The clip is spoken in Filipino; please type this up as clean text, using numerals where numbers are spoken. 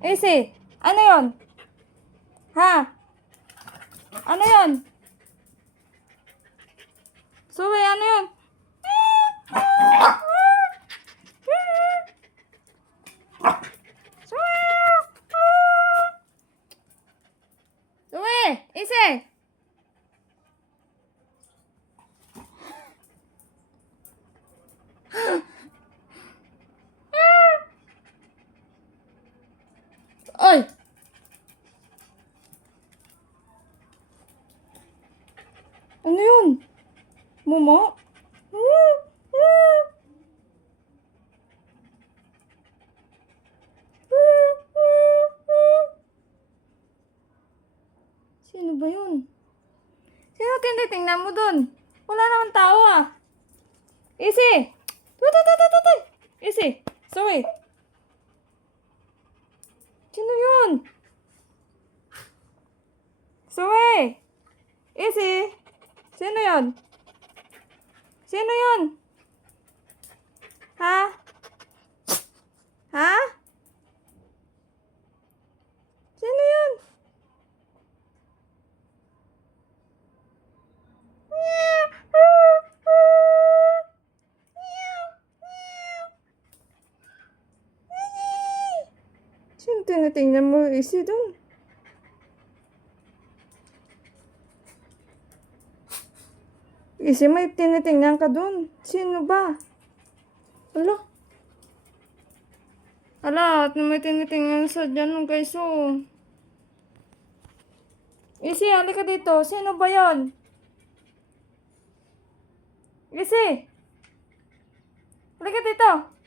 Easy, ano yon? Ha? Ano yon? Zoe, ano yon? Zoe, Easy. Oy! Ano yun? Momo? Sino ba yun? Sino tinitingnan mo dun? Wala naman tao ah. Easy! Tututututut! Easy! Sorry! Sino yun? Sorry! Easy! Sino yun? Sino yun? Ha? Ha? Sino yun? Sino tinitingnan mo, Easy, dun? Easy, may tinitingnan ka dun. Sino ba? Ala? Ala, at may tinitingnan sa dyan, guys, oh. Easy, halika dito. Sino ba yon? Easy! Halika dito.